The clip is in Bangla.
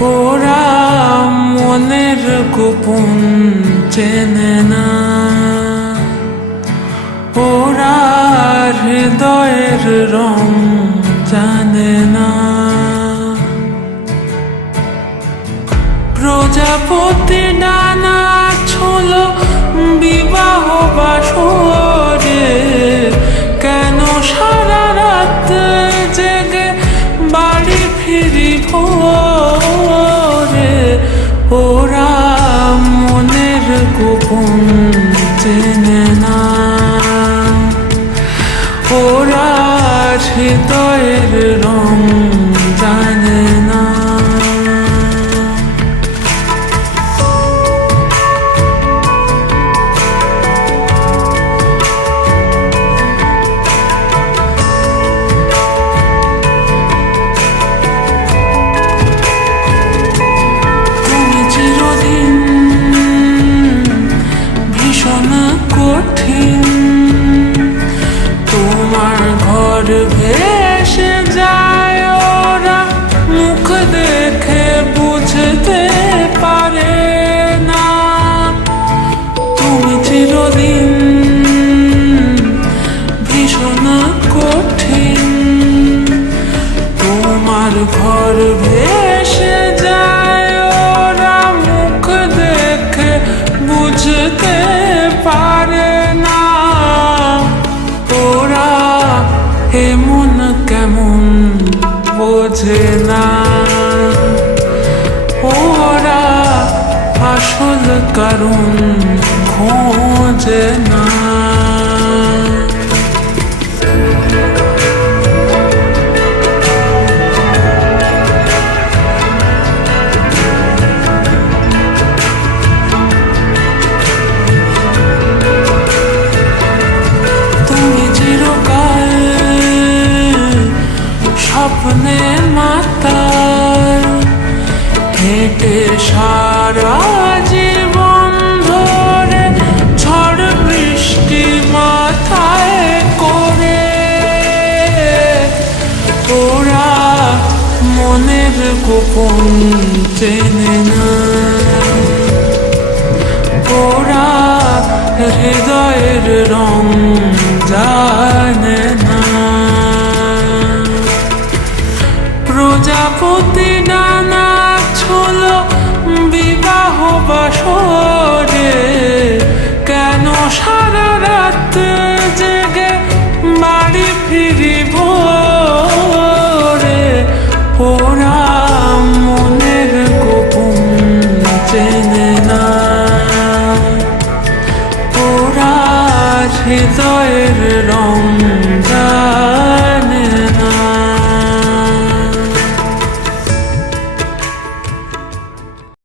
ওরা মনের গোপন চেনে না, ওরা হৃদয়ের রং জানে না। প্রজাপতি ডানা ছোল বিবাহ বাসরে, কেন সারা রাত জেগে বাড়ি ফিরি ভোরে। ওরা মনের গোপন চেনে না, ওরা হৃদয়ের রং জানে না। তোমার ঘর ভেসে যায়, ওরা মুখ দেখে বুঝতে পারে না। তুমি চিরদিন ভীষণ কঠিন, তোমার ঘর ভেসে যায়, ওরা মুখ দেখে বুঝতে পারে না। ওরা এমন কেমন বোঝে না, ওরা আসল কারণ খোঁজে না। স্বপ্নের মাতায় হেঁটে সারা জীবন ধরে, ঝড় বৃষ্টি মাথায় করে। ওরা মনের গোপন চেনে না, ওরা হৃদয়ের রং জানে না। প্রজাপতি ডানা ছোল বিবাহ বাসরে, কেন সারা রাত জেগে বাড়ি ফিরি ভোরে। ওরা মনের গোপন চেনে না, ওরা হৃদয়ের রং